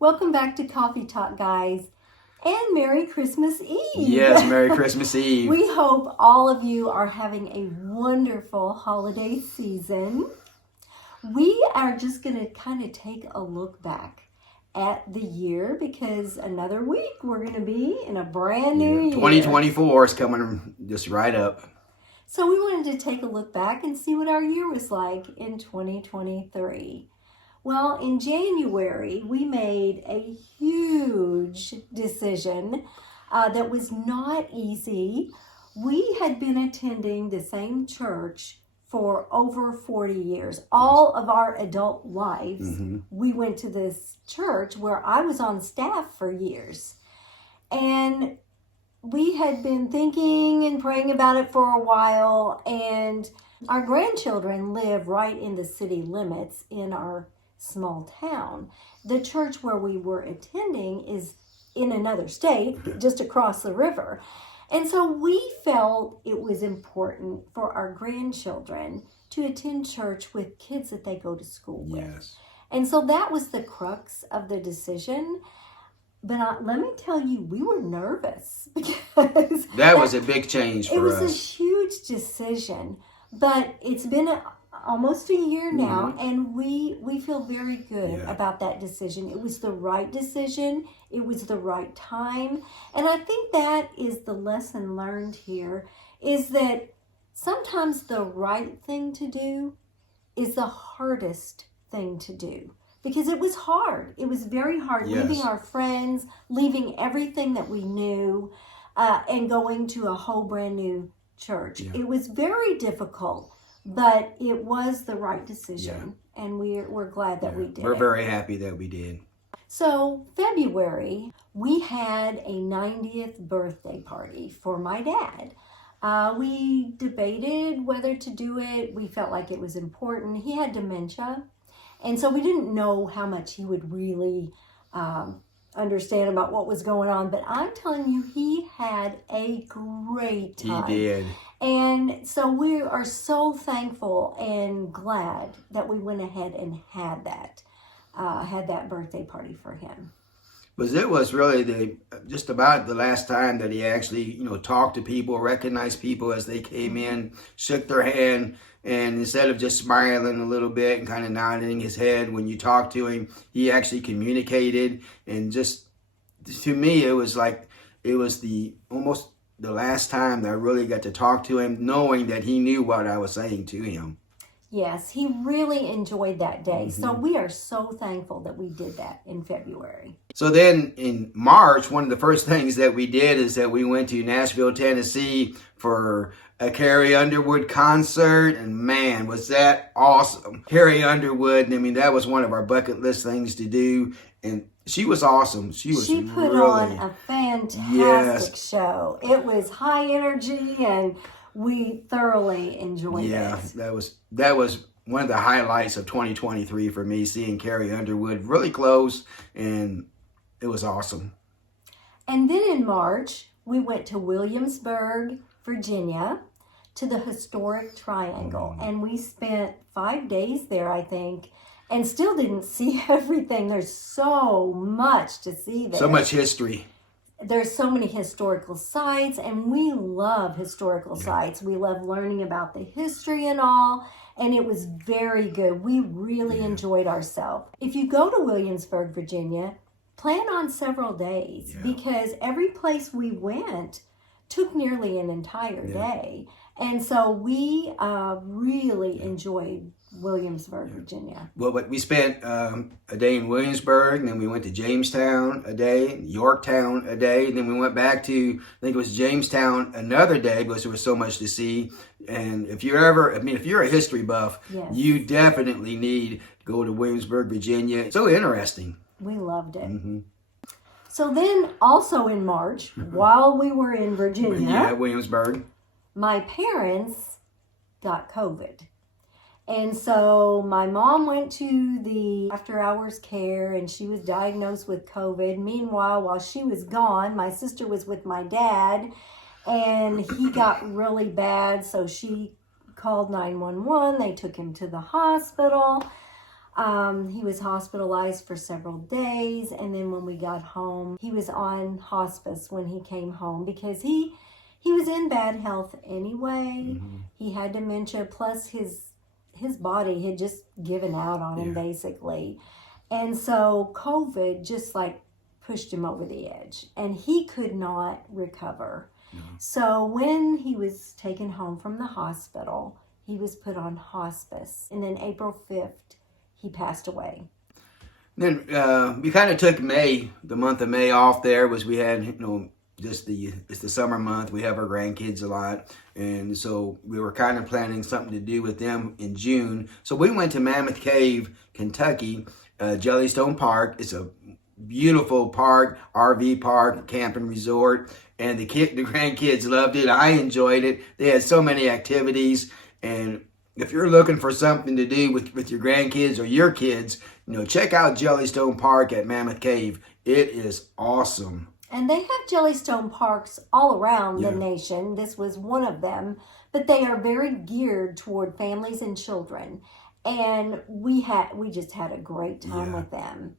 Welcome back to Coffee Talk, guys, and Merry Christmas Eve. Yes, Merry Christmas Eve. We hope all of you are having a wonderful holiday season. We are just going to kind of take a look back at the year because another week we're going to be in a brand new year. 2024 is coming just right up. So we wanted to take a look back and see what our year was like in 2023. Well, in January, we made a huge decision that was not easy. We had been attending the same church for over 40 years. All of our adult lives, we went to this church where I was on staff for years. And we had been thinking and praying about it for a while. And our grandchildren live right in the city limits in our small town. The church where we were attending is in another state, just across the river. And so we felt it was important for our grandchildren to attend church with kids that they go to school with. Yes. And so that was the crux of the decision. But let me tell you, we were nervous because that was a big change for us. It was a huge decision, but it's been almost a year now, and we feel very good about that decision. It was the right decision. It was the right time. And I think that is the lesson learned here, is that sometimes the right thing to do is the hardest thing to do. Because it was hard. It was very hard leaving our friends, leaving everything that we knew, and going to a whole brand new church. It was very difficult. But it was the right decision, and we're glad that we did. We're very happy that we did. So February, we had a 90th birthday party for my dad. We debated whether to do it. We felt like it was important. He had dementia, and so we didn't know how much he would really understand about what was going on. But I'm telling you, he had a great time. He did. And so we are so thankful and glad that we went ahead and had that birthday party for him. But it was really just about the last time that he actually, talked to people, recognized people as they came in, shook their hand, and instead of just smiling a little bit and kind of nodding his head when you talked to him, he actually communicated. And just to me, it was like it was almost the last time that I really got to talk to him, knowing that he knew what I was saying to him. Yes, he really enjoyed that day. So we are so thankful that we did that in February. So then in March, one of the first things that we did is that we went to Nashville, Tennessee for a Carrie Underwood concert. And man, was that awesome. Carrie Underwood, that was one of our bucket list things to do. And she was awesome. She put on a fantastic show. It was high energy, and we thoroughly enjoyed it. Yeah, that was one of the highlights of 2023 for me, seeing Carrie Underwood really close, and it was awesome. And then in March, we went to Williamsburg, Virginia, to the historic Triangle, and we spent 5 days there, I think, and still didn't see everything. There's so much to see there. So much history. There's so many historical sites, and we love historical sites. We love learning about the history and all, and it was very good. We really enjoyed ourselves. If you go to Williamsburg, Virginia, plan on several days because every place we went took nearly an entire day. And so we really enjoyed Williamsburg, Virginia. Well, but we spent a day in Williamsburg, and then we went to Jamestown a day, Yorktown a day, and then we went back to, I think it was Jamestown another day because there was so much to see. And if you're a history buff, you definitely need to go to Williamsburg, Virginia. It's so interesting. We loved it. So then also in March, while we were in Virginia, Williamsburg, my parents got COVID. And so my mom went to the after hours care, and she was diagnosed with COVID. Meanwhile, while she was gone, my sister was with my dad, and he got really bad. So she called 911. They took him to the hospital. He was hospitalized for several days, and then when we got home, he was on hospice when he came home because he was in bad health anyway. Mm-hmm. He had dementia, plus his body had just given out on him, Yeah. basically. And so COVID just like pushed him over the edge, and he could not recover. Mm-hmm. So when he was taken home from the hospital, he was put on hospice, and then April 5th, he passed away. Then we kind of took May, the month of May, off there. Was we had it's the summer month. We have our grandkids a lot, and so we were kind of planning something to do with them in June. So we went to Mammoth Cave, Kentucky, Jellystone Park. It's a beautiful park, RV park, camping resort, and the grandkids loved it. I enjoyed it. They had so many activities, and if you're looking for something to do with your grandkids or your kids, check out Jellystone Park at Mammoth Cave. It is awesome. And they have Jellystone parks all around the Yeah. nation. This was one of them, but they are very geared toward families and children. And we just had a great time Yeah. with them.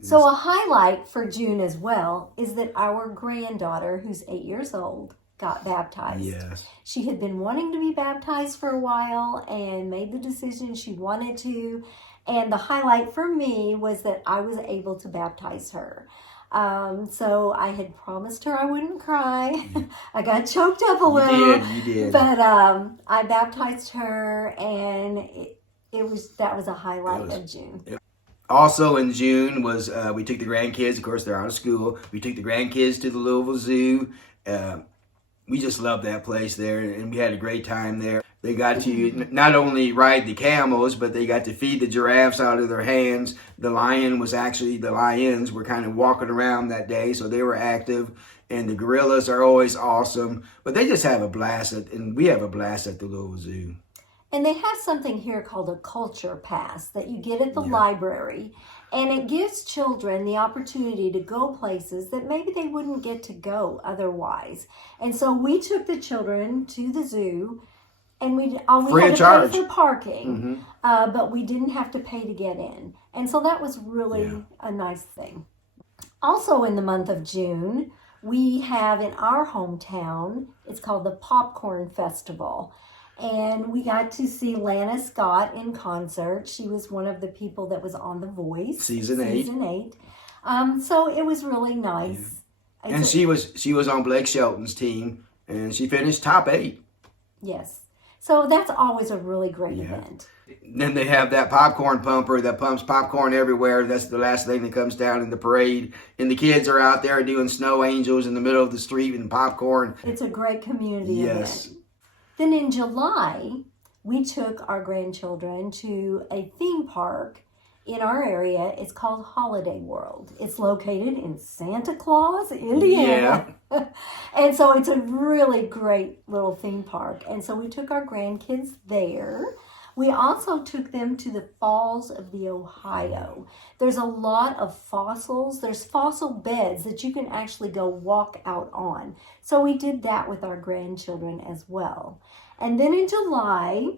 So a highlight for June as well is that our granddaughter, who's 8 years old, got baptized. Yes. She had been wanting to be baptized for a while and made the decision she wanted to. And the highlight for me was that I was able to baptize her. So I had promised her I wouldn't cry. I got choked up a little. You did. But I baptized her, and that was a highlight of June. Also in June was we took the grandkids. Of course, they're out of school. We took the grandkids to the Louisville Zoo. We just loved that place there, and we had a great time there. They got to not only ride the camels, but they got to feed the giraffes out of their hands. The lions were kind of walking around that day, so they were active. And the gorillas are always awesome. But they just have a blast, and we have a blast at the Louisville Zoo. And they have something here called a culture pass that you get at the library. And it gives children the opportunity to go places that maybe they wouldn't get to go otherwise. And so we took the children to the zoo, and we Free had of to charge. pay for parking, but we didn't have to pay to get in. And so that was really a nice thing. Also in the month of June, we have in our hometown, it's called the Popcorn Festival. And we got to see Lana Scott in concert. She was one of the people that was on The Voice. Season 8. So it was really nice. Yeah. And she was on Blake Shelton's team, and she finished top 8. Yes. So that's always a really great event. Then they have that popcorn pumper that pumps popcorn everywhere. That's the last thing that comes down in the parade. And the kids are out there doing snow angels in the middle of the street and popcorn. It's a great community event. Then in July, we took our grandchildren to a theme park in our area. It's called Holiday World. It's located in Santa Claus, Indiana. Yeah. And so it's a really great little theme park. And so we took our grandkids there. We also took them to the Falls of the Ohio. There's a lot of fossils. There's fossil beds that you can actually go walk out on. So we did that with our grandchildren as well. And then in July,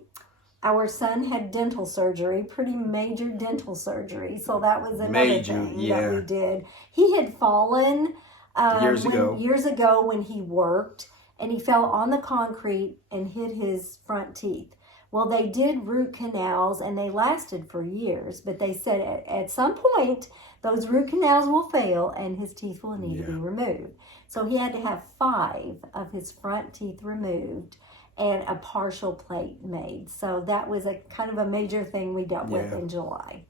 our son had dental surgery, pretty major dental surgery. So that was another thing that we did. He had fallen years ago when he worked, and he fell on the concrete and hit his front teeth. Well, they did root canals, and they lasted for years, but they said at some point, those root canals will fail, and his teeth will need to be removed. So he had to have 5 of his front teeth removed and a partial plate made. So that was a kind of a major thing we dealt with in July.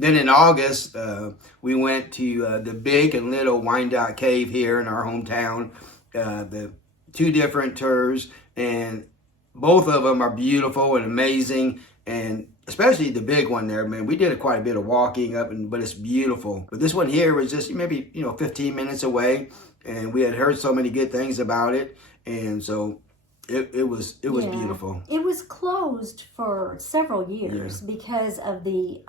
Then in August, we went to the Big and Little Wyandotte Cave here in our hometown. The 2 different tours, and both of them are beautiful and amazing, and especially the big one there, man. We did quite a bit of walking up, but it's beautiful. But this one here was just maybe 15 minutes away, and we had heard so many good things about it, and so it was beautiful. It was closed for several years because of the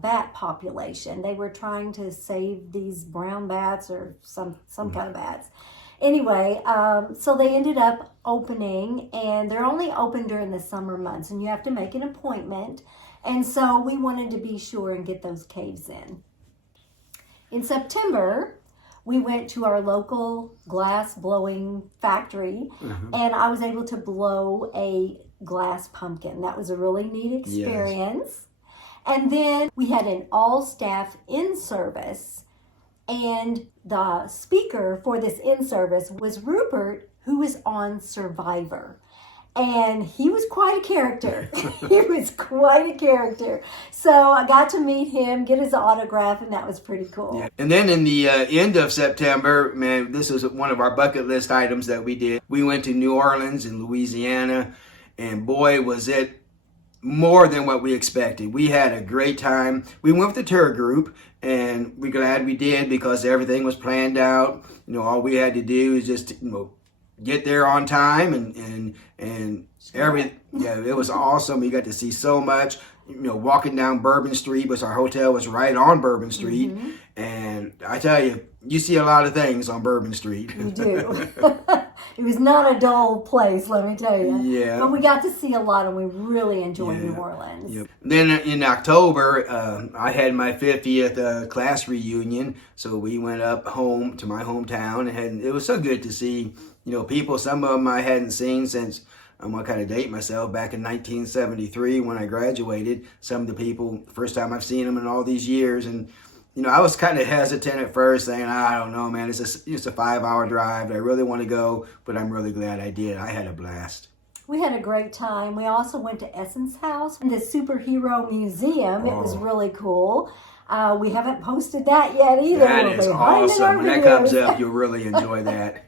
bat population. They were trying to save these brown bats or some kind of bats. Anyway, so they ended up opening, and they're only open during the summer months, and you have to make an appointment. And so we wanted to be sure and get those caves in. In September, we went to our local glass blowing factory, and I was able to blow a glass pumpkin. That was a really neat experience. Yes. And then we had an all-staff in-service, and the speaker for this in-service was Rupert, who was on Survivor. And he was quite a character. He was quite a character. So I got to meet him, get his autograph, and that was pretty cool. Yeah. And then in the end of September, man, this was one of our bucket list items that we did. We went to New Orleans in Louisiana, and boy, was it more than what we expected. We had a great time. We went with the tour group, and we're glad we did because everything was planned out. You know, all we had to do is just, get there on time and it was awesome. We got to see so much. Walking down Bourbon Street, because our hotel was right on Bourbon Street, and I tell you, you see a lot of things on Bourbon Street. You do. It was not a dull place, let me tell you. Yeah. But we got to see a lot, and we really enjoyed New Orleans. Yep. Then in October, I had my 50th class reunion, so we went up home to my hometown, and it was so good to see, people. Some of them I hadn't seen since, I'm going to kind of date myself, back in 1973 when I graduated. Some of the people, first time I've seen them in all these years, and I was kind of hesitant at first, saying, I don't know, man, it's a 5-hour drive. I really want to go, but I'm really glad I did. I had a blast. We had a great time. We also went to Essence House, the superhero museum. It was really cool. We haven't posted that yet either. That is awesome. When that comes up, you'll really enjoy that.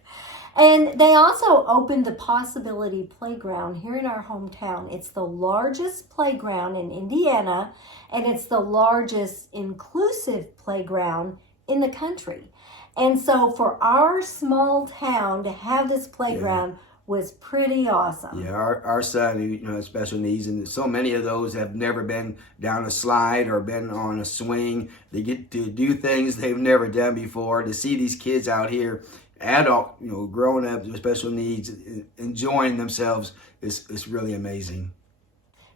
And they also opened the Possibility Playground here in our hometown. It's the largest playground in Indiana, and it's the largest inclusive playground in the country. And so for our small town to have this playground was pretty awesome. Yeah, our son, who has special needs, and so many of those have never been down a slide or been on a swing. They get to do things they've never done before. To see these kids out here, adult, growing up with special needs, enjoying themselves is really amazing.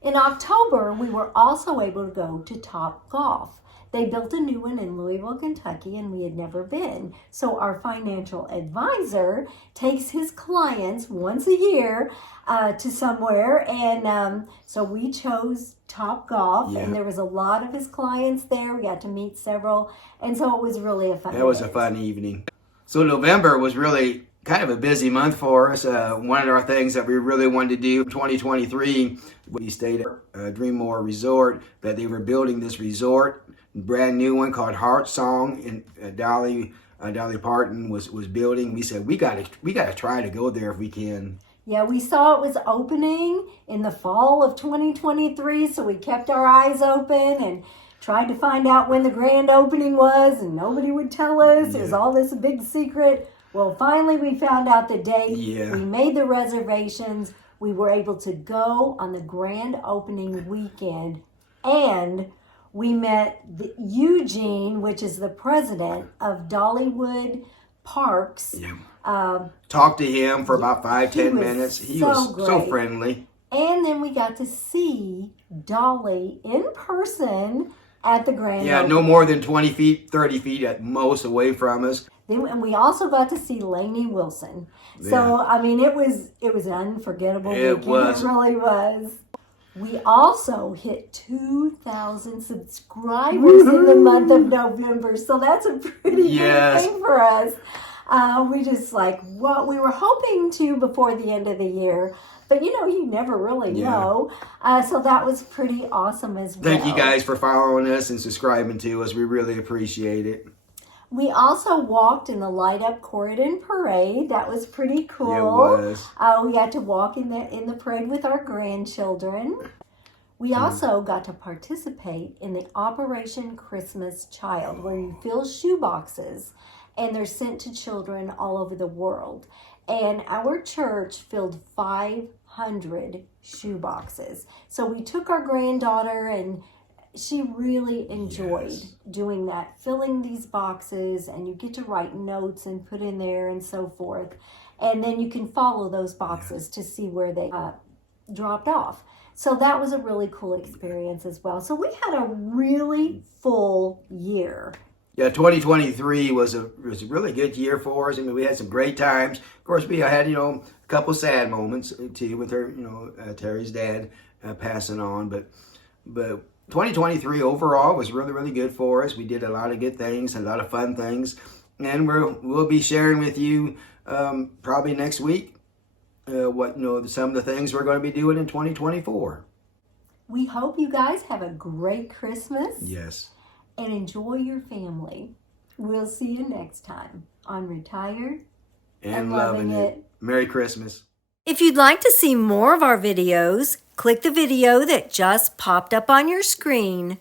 In October, we were also able to go to Top Golf. They built a new one in Louisville, Kentucky, and we had never been. So our financial advisor takes his clients once a year to somewhere, and so we chose Top Golf, and there was a lot of his clients there. We got to meet several, and so it was really a fun It was a fun evening. So November was really kind of a busy month for us. One of our things that we really wanted to do in 2023, we stayed at Dreammore Resort, that they were building this resort, brand new one called Heart Song, and Dolly Parton was building. We said we got to try to go there if we can. Yeah, we saw it was opening in the fall of 2023, so we kept our eyes open and tried to find out when the grand opening was, and nobody would tell us. It was all this big secret. Well, finally we found out the date. We made the reservations. We were able to go on the grand opening weekend, and we met Eugene, which is the president of Dollywood Parks. Talked to him for about 5-10 minutes. He was great. so friendly. And then we got to see Dolly in person at the grand opening. No more than 20 feet, 30 feet at most away from us. And we also got to see Lainey Wilson. So, I mean, it was an unforgettable weekend. It really was. We also hit 2,000 subscribers in the month of November. So that's a pretty big thing for us. We just what we were hoping to before the end of the year. But, you never really know. So that was pretty awesome as well. Thank you guys for following us and subscribing to us. We really appreciate it. We also walked in the light-up Corridon Parade. That was pretty cool. Yeah, it was. We got to walk in the parade with our grandchildren. We also got to participate in the Operation Christmas Child, where you fill shoe boxes, and they're sent to children all over the world. And our church filled 500 shoe boxes. So we took our granddaughter, and she really enjoyed doing that, filling these boxes, and you get to write notes and put in there and so forth. And then you can follow those boxes to see where they dropped off. So that was a really cool experience as well. So we had a really full year. Yeah, 2023 was a really good year for us. I mean, we had some great times. Of course, we had, you know, a couple sad moments too with her, you know, Terry's dad passing on. But 2023 overall was really, really good for us. We did a lot of good things, a lot of fun things. And we'll be sharing with you probably next week what, you know, some of the things we're going to be doing in 2024. We hope you guys have a great Christmas. Yes. And enjoy your family. We'll see you next time on Retired And loving it. Merry Christmas. If you'd like to see more of our videos, click the video that just popped up on your screen.